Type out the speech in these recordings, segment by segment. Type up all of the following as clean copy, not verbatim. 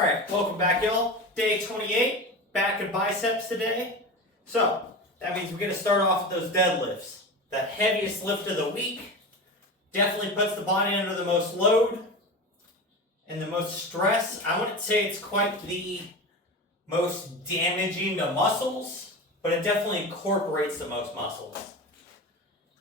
Alright, welcome back y'all. Day 28, back and biceps today. So, that means we're going to start off with those deadlifts. The heaviest lift of the week. Definitely puts the body under the most load and the most stress. I wouldn't say it's quite the most damaging to muscles, but it definitely incorporates the most muscles.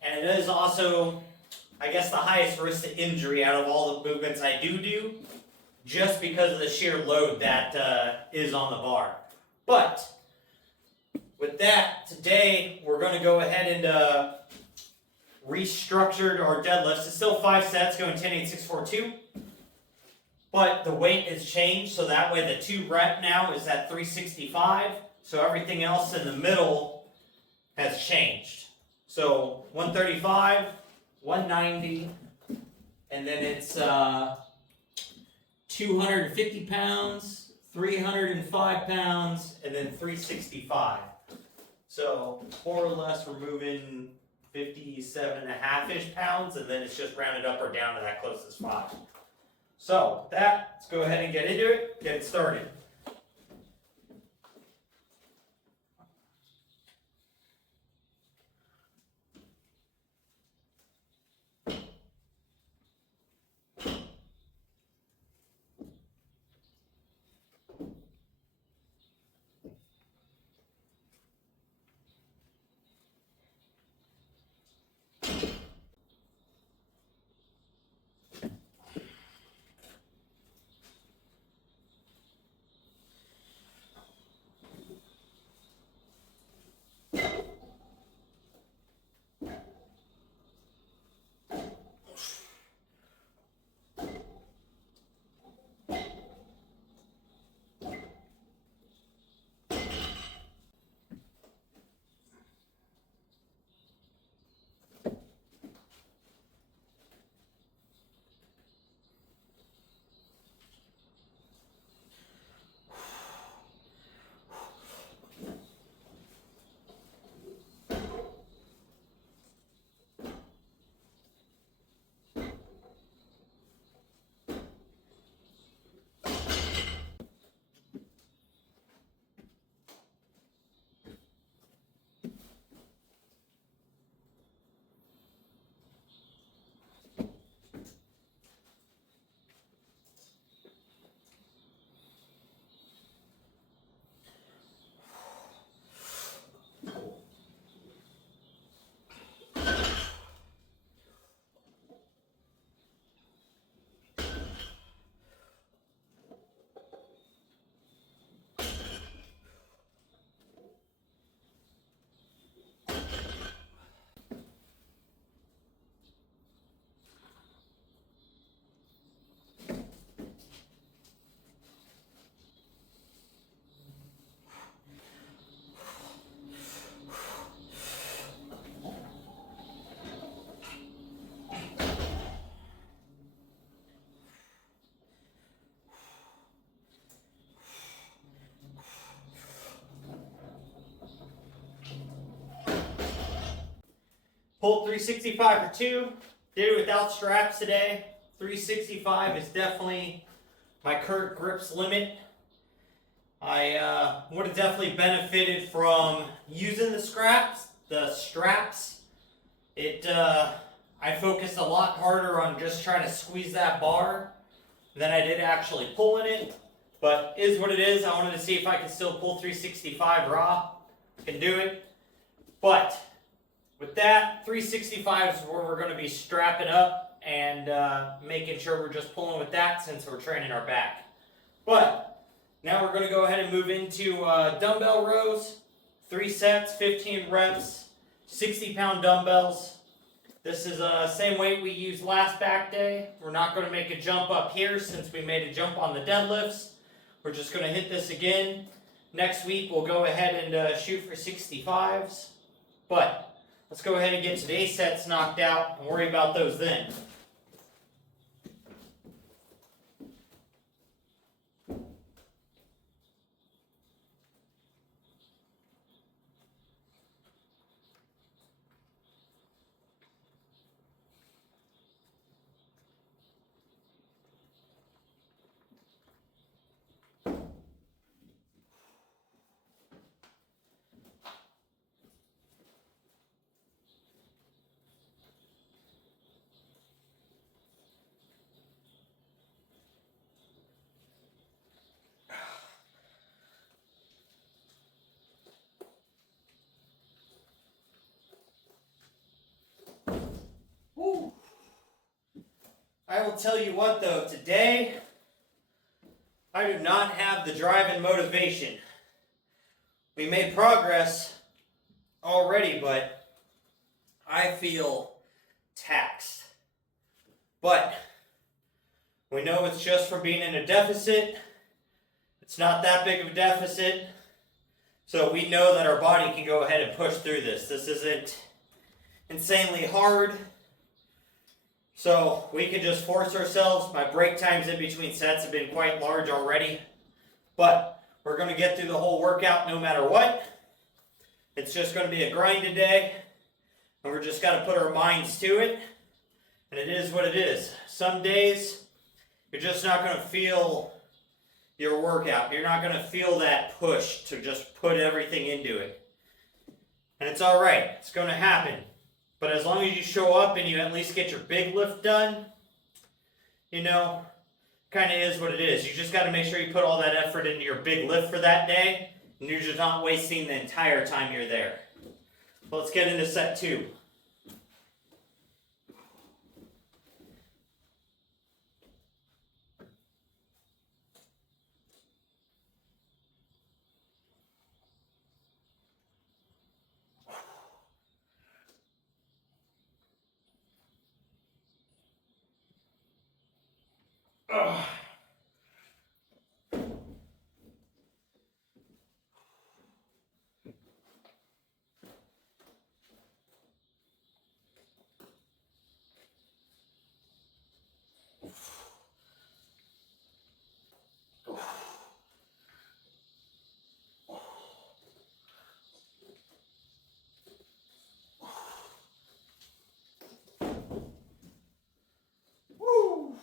And it is also, I guess, the highest risk to injury out of all the movements I do, just because of the sheer load that is on the bar. But with that, today we're going to go ahead and restructured our deadlifts. It's still 5 sets, going 10, 8, 6, 4, 2. But the weight has changed, so that way the 2 rep now is at 365. So everything else in the middle has changed. So 135, 190, and then it's 250 pounds, 305 pounds, and then 365. So more or less we're moving 57.5-ish pounds, and then it's just rounded up or down to that closest 5. So with that, let's go ahead and get into it, get it started. Pulled 365 for 2. Did it without straps today. 365 is definitely my current grips limit. I would have definitely benefited from using the straps. I focused a lot harder on just trying to squeeze that bar than I did actually pulling it. But is what it is. I wanted to see if I could still pull 365 raw. Can do it. But with that, 365 is where we're going to be strapping up and making sure we're just pulling with that since we're training our back. But now we're going to go ahead and move into dumbbell rows. 3 sets, 15 reps, 60-pound dumbbells. This is the same weight we used last back day. We're not going to make a jump up here since we made a jump on the deadlifts. We're just going to hit this again. Next week we'll go ahead and shoot for 65s. But let's go ahead and get today's sets knocked out and worry about those then. I will tell you what though, today I do not have the drive and motivation. We made progress already, but I feel taxed. But we know it's just from being in a deficit. It's not that big of a deficit. So we know that our body can go ahead and push through this. This isn't insanely hard. So we can just force ourselves. My break times in between sets have been quite large already. But we're going to get through the whole workout no matter what. It's just going to be a grind today. And we're just got to put our minds to it. And it is what it is. Some days, you're just not going to feel your workout. You're not going to feel that push to just put everything into it. And it's alright. It's going to happen. But as long as you show up and you at least get your big lift done, you know, kind of is what it is. You just got to make sure you put all that effort into your big lift for that day, and you're just not wasting the entire time you're there. Well, let's get into set 2. Ugh. Woo.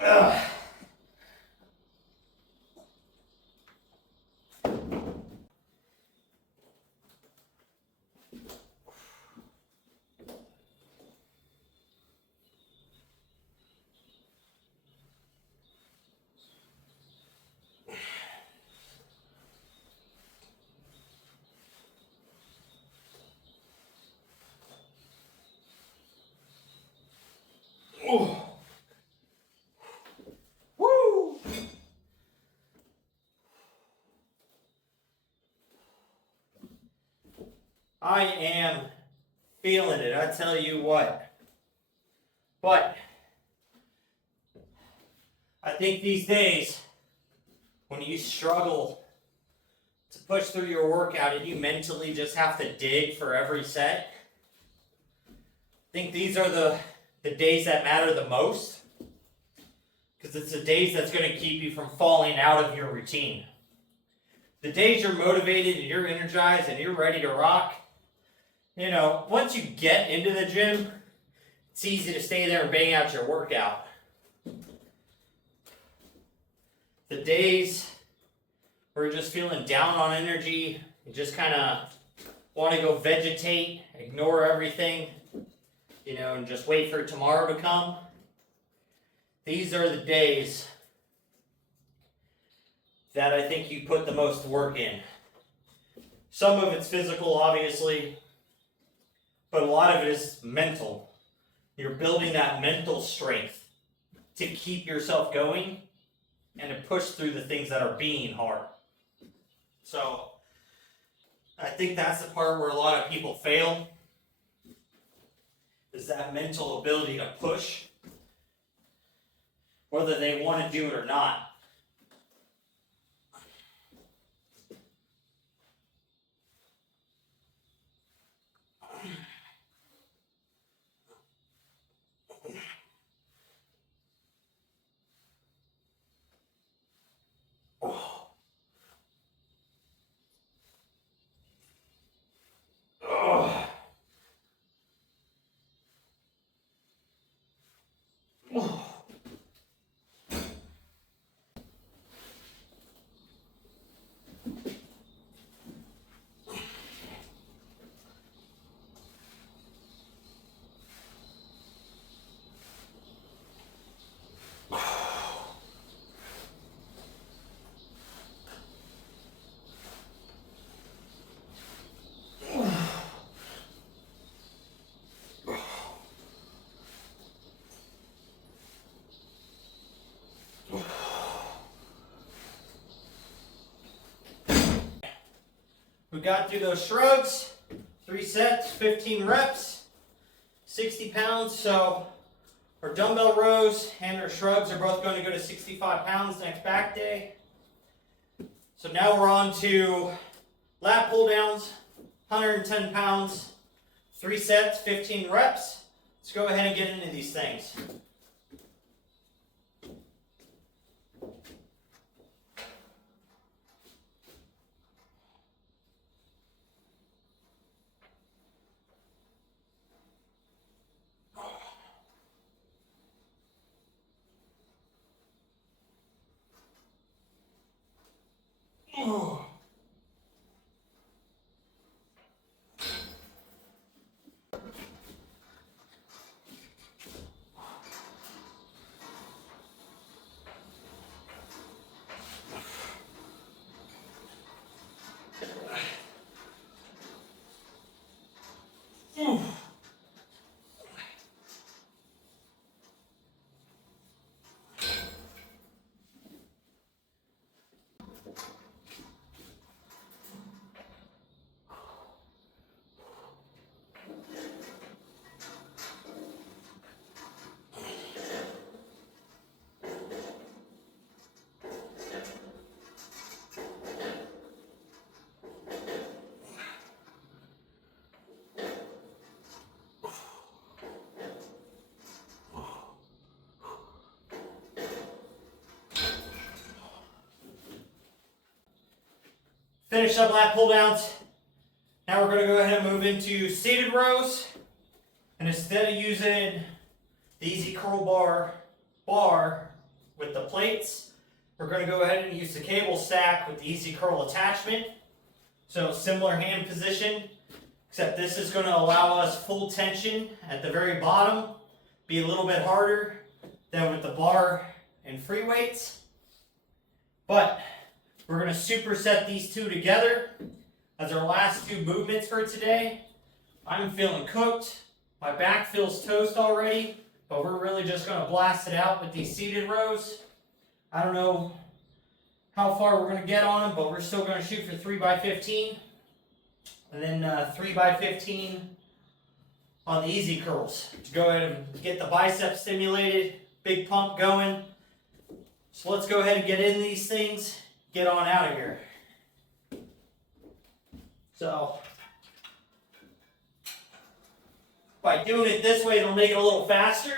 Ugh. Ooh. Woo. I am feeling it, I tell you what. But I think these days, when you struggle to push through your workout and you mentally just have to dig for every set, I think these are the days that matter the most. Because it's the days that's going to keep you from falling out of your routine. The days you're motivated and you're energized and you're ready to rock, you know, once you get into the gym, it's easy to stay there and bang out your workout. The days where you're just feeling down on energy, you just kind of want to go vegetate, ignore everything, you know, and just wait for tomorrow to come. These are the days that I think you put the most work in. Some of it's physical, obviously, but a lot of it is mental. You're building that mental strength to keep yourself going and to push through the things that are being hard. So, I think that's the part where a lot of people fail, is that mental ability to push, whether they want to do it or not. got through those shrugs. 3 sets, 15 reps, 60 pounds. So our dumbbell rows and our shrugs are both going to go to 65 pounds next back day. So now we're on to lat pull downs, 110 pounds, 3 sets, 15 reps. Let's go ahead and get into these things. Finish up lat pull downs. Now we're going to go ahead and move into seated rows. And instead of using the Easy Curl bar with the plates, we're going to go ahead and use the cable stack with the Easy Curl attachment. So similar hand position, except this is going to allow us full tension at the very bottom. Be a little bit harder than with the bar and free weights. But we're going to superset these two together as our last 2 movements for today. I'm feeling cooked. My back feels toast already, but we're really just going to blast it out with these seated rows. I don't know how far we're going to get on them, but we're still going to shoot for 3x15. And then 3x15 on the easy curls to go ahead and get the biceps stimulated, big pump going. So let's go ahead and get in these things. Get on out of here. So, by doing it this way, it'll make it a little faster.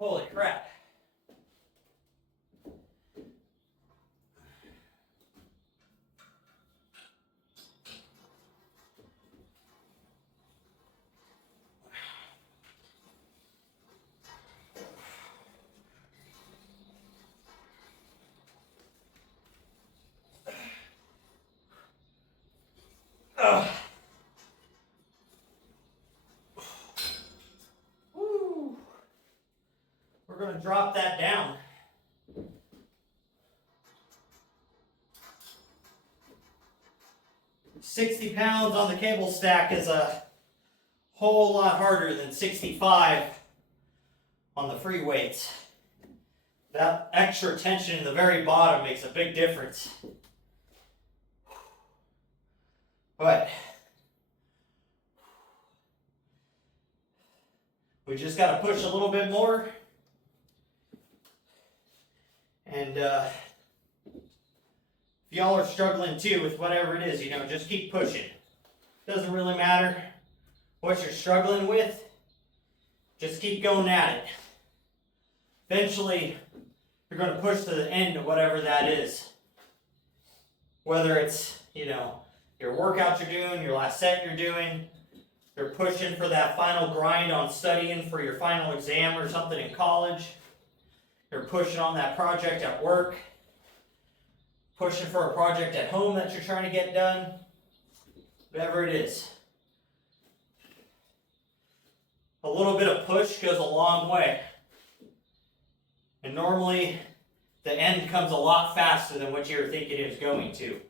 Holy crap. Woo. We're going to drop that down. $60 on the cable stack is a whole lot harder than 65 on the free weights. That extra tension in the very bottom makes a big difference. But we just got to push a little bit more. And if y'all are struggling too with whatever it is, just keep pushing. Doesn't really matter what you're struggling with. Just keep going at it. Eventually, you're going to push to the end of whatever that is. Whether it's, your workout you're doing, your last set you're doing, you're pushing for that final grind on studying for your final exam or something in college. You're pushing on that project at work. Pushing for a project at home that you're trying to get done. Whatever it is. A little bit of push goes a long way. And normally, the end comes a lot faster than what you're thinking it was going to.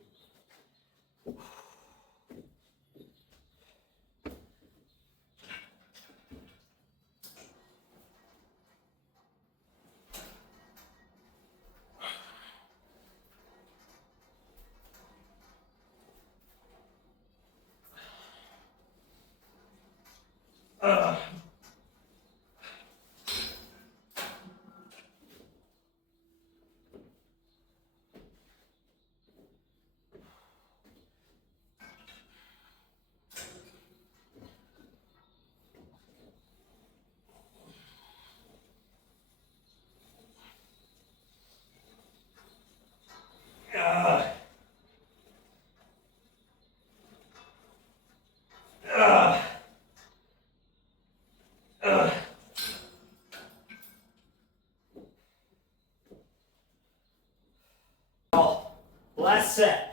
Last set.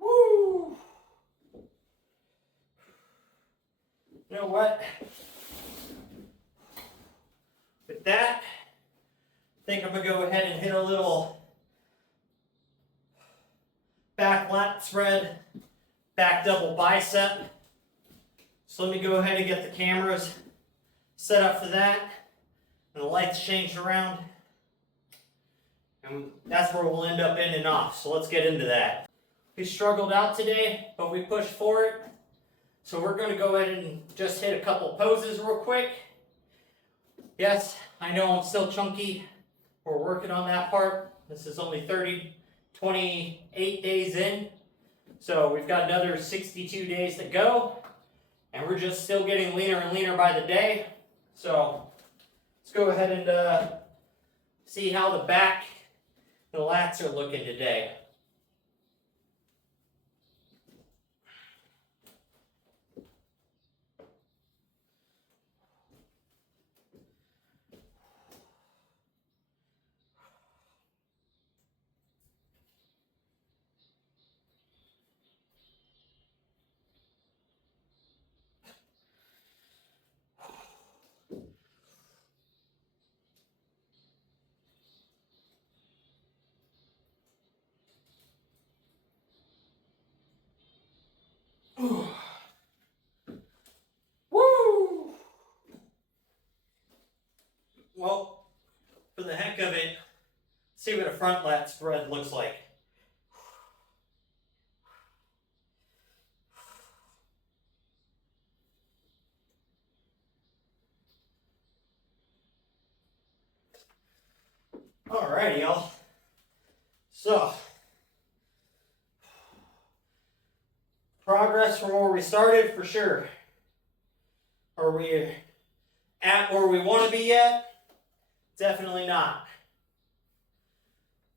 Woo! You know what? With that, I think I'm going to go ahead and hit a little back lat spread, back double bicep. So let me go ahead and get the cameras set up for that, and the lights changed around. And that's where we'll end up ending off. So let's get into that. We struggled out today, but we pushed for it. So we're going to go ahead and just hit a couple poses real quick. Yes, I know I'm still chunky. We're working on that part. This is only 28 days in. So we've got another 62 days to go. And we're just still getting leaner and leaner by the day. So let's go ahead and see how the back and the lats are looking today. Woo! Well, for the heck of it, see what a front lat spread looks like. Alrighty, y'all. So, progress from where we started, for sure. Are we at where we want to be yet? Definitely not.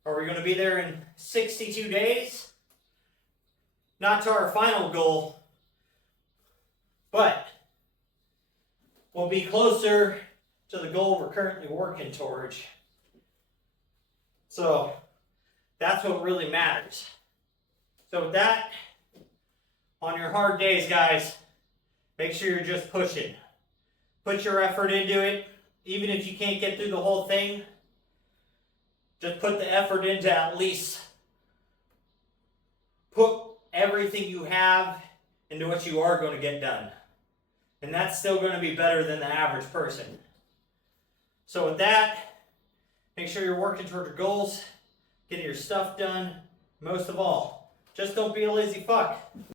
Are we going to be there in 62 days? Not to our final goal, but we'll be closer to the goal we're currently working towards. So that's what really matters. So with that, on your hard days, guys, make sure you're just pushing. Put your effort into it. even if you can't get through the whole thing, just put the effort into at least put everything you have into what you are going to get done. And that's still going to be better than the average person. So with that, make sure you're working toward your goals, getting your stuff done. Most of all, just don't be a lazy fuck.